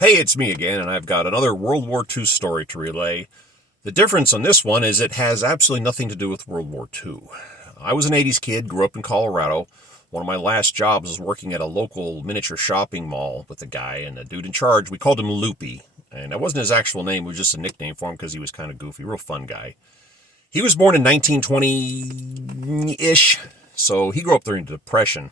Hey, it's me again, and I've got another World War II story to relay. The difference on this one is it has absolutely nothing to do with World War II. I was an 80s kid, grew up in Colorado. One of my last jobs was working at a local miniature shopping mall with a guy, and the dude in charge, we called him Loopy. And that wasn't his actual name, it was just a nickname for him because he was kind of goofy, real fun guy. He was born in 1920-ish, so he grew up during the Depression.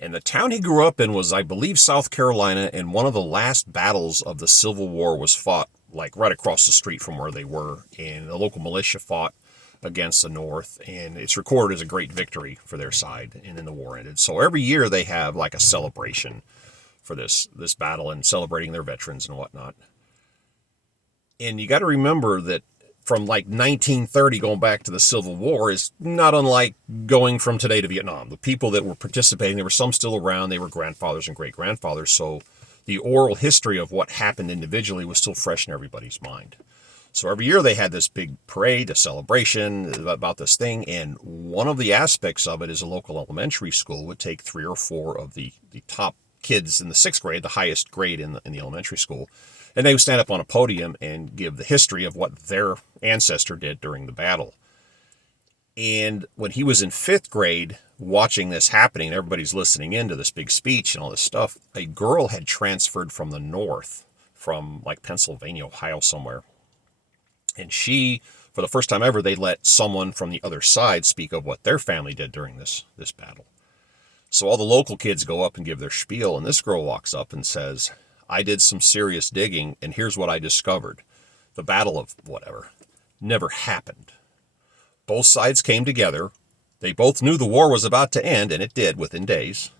And the town he grew up in was, I believe, South Carolina, and one of the last battles of the Civil War was fought, like, right across the street from where they were. And the local militia fought against the North, and it's recorded as a great victory for their side, and then the war ended. So every year they have, like, a celebration for this battle and celebrating their veterans and whatnot. And you got to remember that from like 1930 going back to the Civil War is not unlike going from today to Vietnam. The people that were participating, there were some still around, they were grandfathers and great-grandfathers, so the oral history of what happened individually was still fresh in everybody's mind. So every year they had this big parade, a celebration about this thing, and one of the aspects of it is a local elementary school would take 3 or 4 of the top kids in the 6th grade, the highest grade in the elementary school, and they would stand up on a podium and give the history of what their ancestor did during the battle. And when he was in 5th grade, watching this happening, everybody's listening in to this big speech and all this stuff, a girl had transferred from the north, from like Pennsylvania, Ohio, somewhere. And she, for the first time ever, they let someone from the other side speak of what their family did during this battle. So all the local kids go up and give their spiel, and this girl walks up and says, I did some serious digging, and here's what I discovered. The Battle of whatever never happened. Both sides came together. They both knew the war was about to end, and it did within days.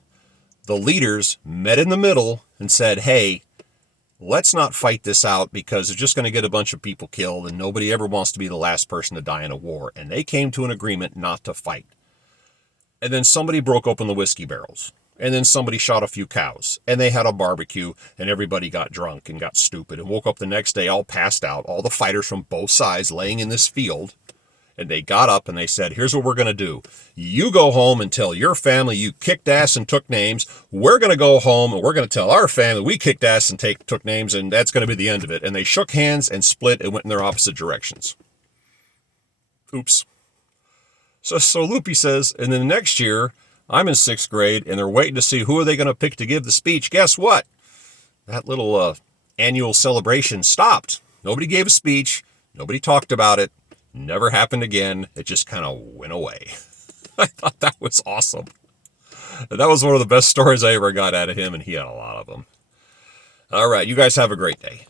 The leaders met in the middle and said, hey, let's not fight this out because it's just going to get a bunch of people killed, and nobody ever wants to be the last person to die in a war. And they came to an agreement not to fight. And then somebody broke open the whiskey barrels. And then somebody shot a few cows. And they had a barbecue. And everybody got drunk and got stupid. And woke up the next day all passed out. All the fighters from both sides laying in this field. And they got up and they said, here's what we're going to do. You go home and tell your family you kicked ass and took names. We're going to go home and we're going to tell our family we kicked ass and took names. And that's going to be the end of it. And they shook hands and split and went in their opposite directions. Oops. So Loopy says, and then the next year, I'm in 6th grade, and they're waiting to see who are they going to pick to give the speech. Guess what? That little annual celebration stopped. Nobody gave a speech. Nobody talked about it. Never happened again. It just kind of went away. I thought that was awesome. That was one of the best stories I ever got out of him, and he had a lot of them. All right, you guys have a great day.